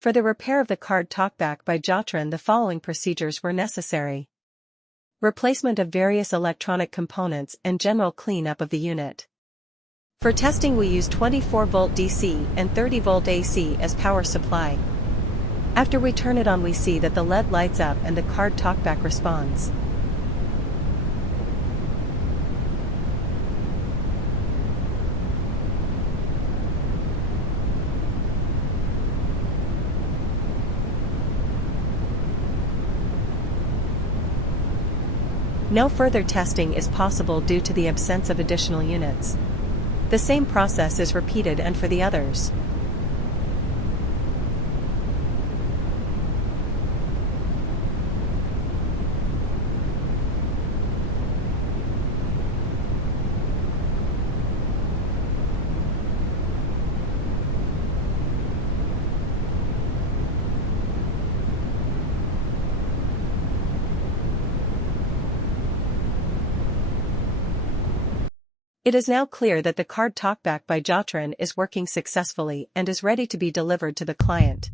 For the repair of the card Talkback by Jotron, the following procedures were necessary. Replacement of various electronic components and general cleanup of the unit. For testing we use 24-volt DC and 30-volt AC as power supply. After we turn it on we see that the LED lights up and the card Talkback responds. No further testing is possible due to the absence of additional units. The same process is repeated and for the others. It is now clear that the card Talkback by Jotron is working successfully and is ready to be delivered to the client.